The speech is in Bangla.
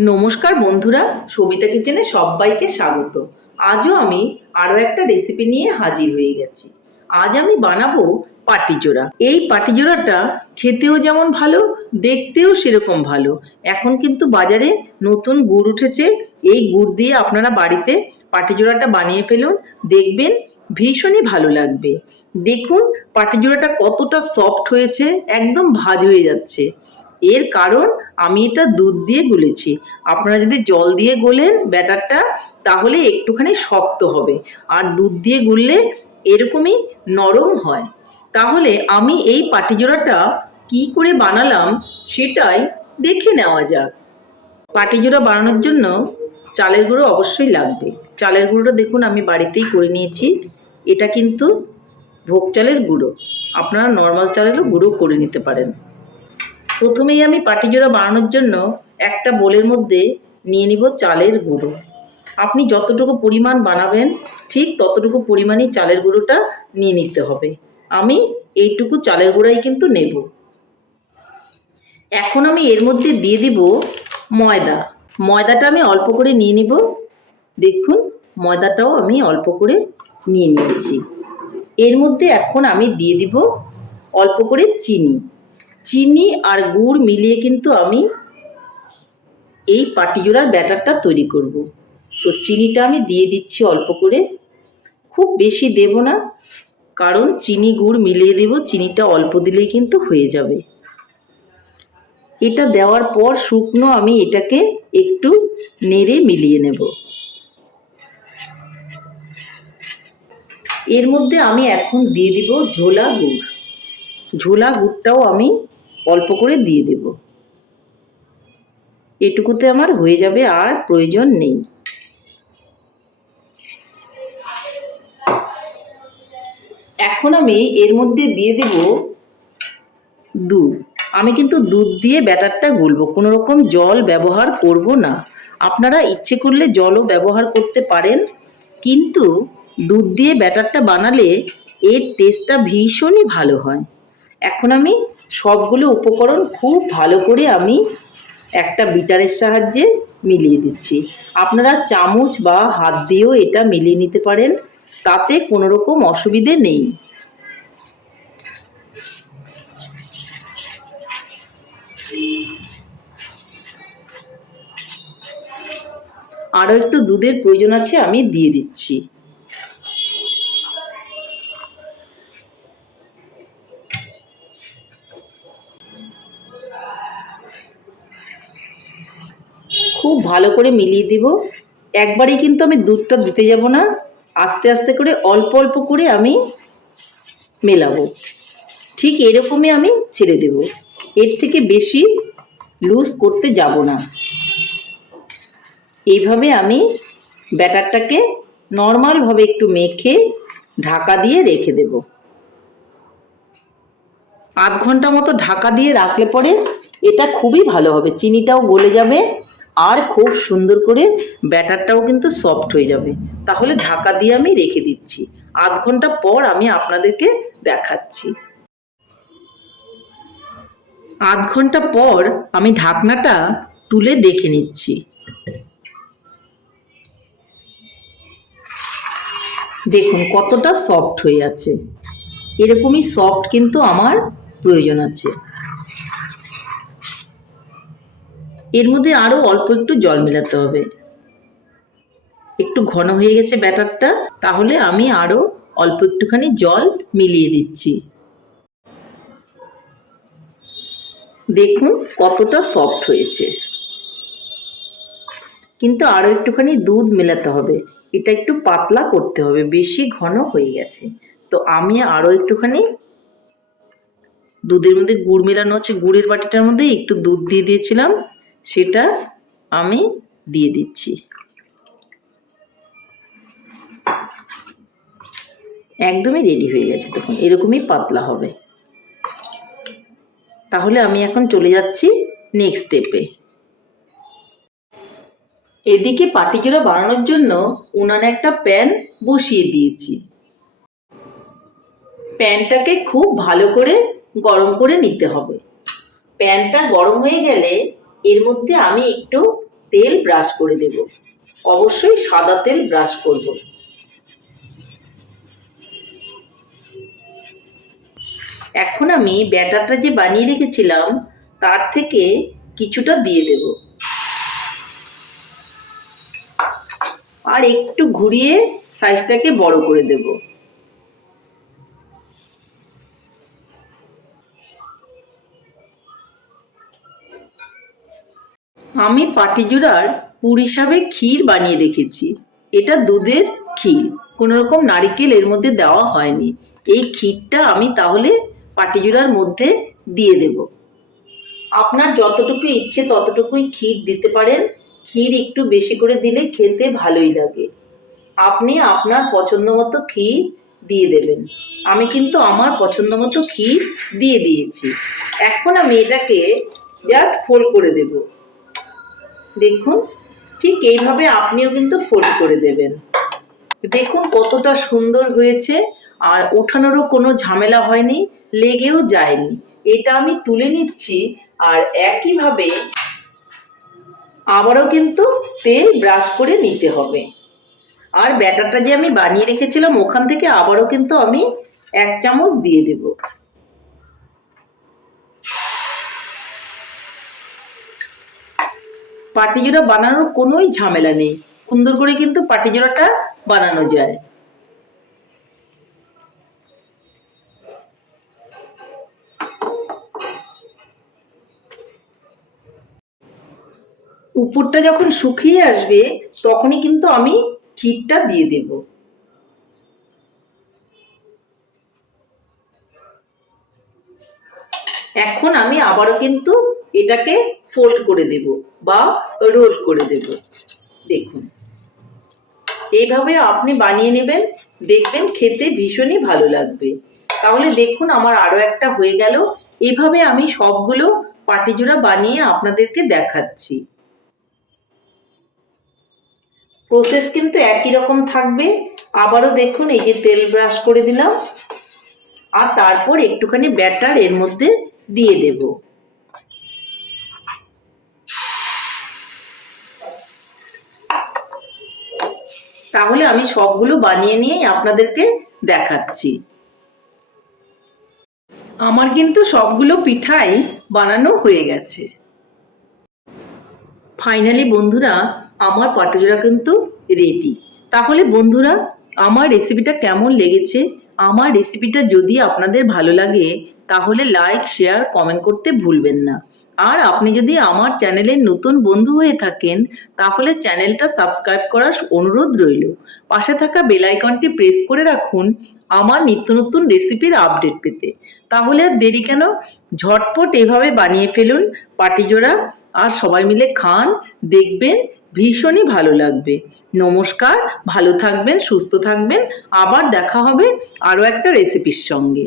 নমস্কার বন্ধুরা, সবিতা কিচেনে সবাইকে স্বাগত। আজও আমি আরও একটা রেসিপি নিয়ে হাজির হয়ে গেছি। আজ আমি বানাবো পাটিজোড়া। এই পাটিজোড়াটা খেতেও যেমন ভালো, দেখতেও সেরকম ভালো। এখন কিন্তু বাজারে নতুন গুড় উঠেছে। এই গুড় দিয়ে আপনারা বাড়িতে পাটিজোড়াটা বানিয়ে ফেলুন। দেখবেন ভীষণই ভালো লাগবে। দেখুন, পাটিজোড়াটা কতটা সফট হয়েছে, একদম ভাজ হয়ে যাচ্ছে। এর কারণ আমি এটা দুধ দিয়ে গুলেছি। আপনারা যদি জল দিয়ে গোলেন ব্যাটারটা, তাহলে একটুখানি শক্ত হবে। আর দুধ দিয়ে গুললে এরকমই নরম হয়। তাহলে আমি এই পাটিজোড়াটা কি করে বানালাম সেটাই দেখে নেওয়া যাক। পাটিজোড়া বানানোর জন্য চালের গুঁড়ো অবশ্যই লাগবে। চালের গুঁড়োটা দেখুন, আমি বাড়িতেই করে নিয়েছি। এটা কিন্তু ভোগ চালের গুঁড়ো। আপনারা নর্মাল চালেরও গুঁড়ো করে নিতে পারেন। প্রথমেই আমি পাটিজোড়া বানানোর জন্য একটা বোলের মধ্যে নিয়ে নিব চালের গুঁড়ো। আপনি যতটুকু পরিমাণ বানাবেন, ঠিক ততটুকু পরিমাণই চালের গুঁড়োটা নিয়ে নিতে হবে। আমি এইটুকু চালের গুঁড়াই কিন্তু নেব। এখন আমি এর মধ্যে দিয়ে দিব ময়দা। ময়দাটা আমি অল্প করে নিয়ে নিব। দেখুন, ময়দাটাও আমি অল্প করে নিয়ে নিয়েছি। এর মধ্যে এখন আমি দিয়ে দিব অল্প করে চিনি। চিনি আর গুড় মিলিয়ে কিন্তু আমি এই পাটিজোড়ার ব্যাটারটা তৈরি করব। তো চিনিটা আমি দিয়ে দিচ্ছি অল্প করে। খুব বেশি দেব না, কারণ চিনি গুড় মিলিয়ে দেব, চিনিটা অল্প দিলেই কিন্তু হয়ে যাবে। এটা দেওয়ার পর শুকনো আমি এটাকে একটু নেড়ে মিলিয়ে নেব। এর মধ্যে আমি এখন দিয়ে দিব ঝোলা গুড়। ঝোলা গুড়টাও আমি অল্প করে দিয়ে দেব। এটুকুতে আমার হয়ে যাবে আর প্রয়োজন নেই। এখন আমি এর মধ্যে দিয়ে দেব দুধ। আমি কিন্তু দুধ দিয়ে ব্যাটারটা গুলবো, কোনো রকম জল ব্যবহার করব না। আপনারা ইচ্ছে করলে জলও ব্যবহার করতে পারেন, কিন্তু দুধ দিয়ে ব্যাটারটা বানালে এর টেস্টটা ভীষণই ভালো হয়। এখন আমি সবগুলো উপকরণ খুব ভালো করে আমি একটা বিটারের সাহায্যে মিলিয়ে দিচ্ছি। আপনারা চামচ বা হাত দিয়েও এটা মিলিয়ে নিতে পারেন, তাতে কোনো রকম অসুবিধে নেই। আরও একটু দুধের প্রয়োজন আছে, আমি দিয়ে দিচ্ছি খুব ভালো করে মিলিয়ে দিব। একবারেই কিন্তু আমি দুধটা দিতে যাব না। আস্তে আস্তে করে, অল্প অল্প করে আমি মেলাবো। ঠিক এরকমই আমি ছেড়ে দেব। এর থেকে বেশি লুজ করতে যাব না। এইভাবে আমি ব্যাটারটাকে নর্মালভাবে একটু মেখে ঢাকা দিয়ে রেখে দেব। আধ ঘণ্টা মতো ঢাকা দিয়ে রাখলে পরে এটা খুবই ভালো হবে। চিনিটাও গলে যাবে। আর খুব সুন্দর করে ব্যাটারটাও কিন্তু সফট হয়ে যাবে। তাহলে ঢাকা দিয়ে আমি রেখে দিচ্ছি। আধ ঘণ্টা পর আমি আপনাদেরকে দেখাচ্ছি। আধ ঘণ্টা পর আমি ঢাকনাটা তুলে দেখে নিচ্ছি। দেখুন কতটা সফট হয়ে আছে। এরকমই সফট কিন্তু আমার প্রয়োজন আছে। এর মধ্যে আরও অল্প একটু জল মেলাতে হবে। একটু ঘন হয়ে গেছে ব্যাটারটা, তাহলে আমি আরও অল্প একটুখানি জল মিলিয়ে দিচ্ছি। দেখুন কতটা সফট হয়েছে। কিন্তু আরও একটুখানি দুধ মেলাতে হবে। এটা একটু পাতলা করতে হবে, বেশি ঘন হয়ে গেছে। তো আমি আরও একটুখানি দুধের মধ্যে গুড় মেলানো আছে, গুড়ের বাটিটার মধ্যে একটু দুধ দিয়ে দিয়েছিলাম। সেটা আমি দিয়ে দিচ্ছি। একদমই রেডি হয়ে গেছে, দেখুন, এরকমই পাতলা হবে। তাহলে আমি এখন চলে যাচ্ছি নেক্সট স্টেপে এদিকে পাটিজোড়া বানানোর জন্য উনানে একটা প্যান বসিয়ে দিয়েছি। প্যানটাকে খুব ভালো করে গরম করে নিতে হবে। প্যানটা গরম হয়ে গেলে এর মধ্যে আমি একটু তেল ব্রাশ করে দেব। অবশ্যই সাদা তেল ব্রাশ করব। এখন আমি ব্যাটারটা যে বানিয়ে রেখেছিলাম, তার থেকে কিছুটা দিয়ে দেব। আর একটু ঘুরিয়ে সাইজটাকে বড় করে দেব। আমি পাটিজোড়ার পুর হিসাবে ক্ষীর বানিয়ে রেখেছি এটা দুধের ক্ষীর। কোনো রকম নারিকেল এর মধ্যে দেওয়া হয়নি। এই ক্ষীরটা আমি তাহলে পাটিজোড়ার মধ্যে দিয়ে দেব। আপনার যতটুকু ইচ্ছে ততটুকুই ক্ষীর দিতে পারেন। ক্ষীর একটু বেশি করে দিলে খেতে ভালোই লাগে। আপনি আপনার পছন্দ মতো ক্ষীর দিয়ে দেবেন। আমি কিন্তু আমার পছন্দ মতো ক্ষীর দিয়ে দিয়েছি। এখন আমি এটাকে জাস্ট ফোল্ড করে দেব। দেখুন, ঠিক এইভাবে আপনিও কিন্তু ফোল্ড করে দেবেন। দেখুন কতটা সুন্দর হয়েছে, আর ওঠানোরও কোনো ঝামেলা হয়নি, লেগেও যায়নি। এটা আমি তুলে নিচ্ছি, আর একইভাবে আবারও কিন্তু তেল ব্রাশ করে নিতে হবে। আর ব্যাটারটা যে আমি বানিয়ে রেখেছিলাম, ওখান থেকে আবারও কিন্তু আমি এক চামচ দিয়ে দেব। পাটিজোড়া বানানোর কোনোই ঝামেলা নেই। সুন্দর করে কিন্তু পাটিজোড়াটা বানানো যায়। উপরটা যখন শুকিয়ে আসবে, তখনই কিন্তু আমি ক্ষীরটা দিয়ে দেব। এখন আমি আবারও কিন্তু এটাকে ফোল্ড করে দেব বা রোল করে দেব। দেখুন। এইভাবে আপনি বানিয়ে নেবেন, দেখবেন খেতে ভীষণই ভালো লাগবে। তাহলে দেখুন আমার আরও একটা হয়ে গেল। এভাবে আমি সবগুলো পাটিজোড়া বানিয়ে আপনাদেরকে দেখাচ্ছি। প্রসেস কিন্তু একই রকম থাকবে। আবারও দেখুন, এই যে তেল ব্রাশ করে দিলাম। আর তারপর একটুখানি ব্যাটার এর মধ্যে দিয়ে দেব। তাহলে আমি সবগুলো বানিয়ে নিয়েই আপনাদেরকে দেখাচ্ছি। আমার কিন্তু সবগুলো পিঠাই বানানো হয়ে গেছে। ফাইনালি বন্ধুরা, আমার পাটুজোড়া কিন্তু রেডি তাহলে বন্ধুরা, আমার রেসিপিটা কেমন লেগেছে? আমার রেসিপিটা যদি আপনাদের ভালো লাগে, তাহলে লাইক শেয়ার কমেন্ট করতে ভুলবেন না। আর আপনি যদি আমার চ্যানেলের নতুন বন্ধু হয়ে থাকেন, তাহলে চ্যানেলটা সাবস্ক্রাইব করার অনুরোধ রইল। পাশে থাকা বেল আইকনটি প্রেস করে রাখুন আমার নিত্য নতুন রেসিপির আপডেট পেতে। তাহলে আর দেরি কেন? ঝটপট এভাবে বানিয়ে ফেলুন পাটিজোড়া আর সবাই মিলে খান, দেখবেন ভীষণই ভালো লাগবে। নমস্কার, ভালো থাকবেন, সুস্থ থাকবেন, আবার দেখা হবে আরও একটা রেসিপির সঙ্গে।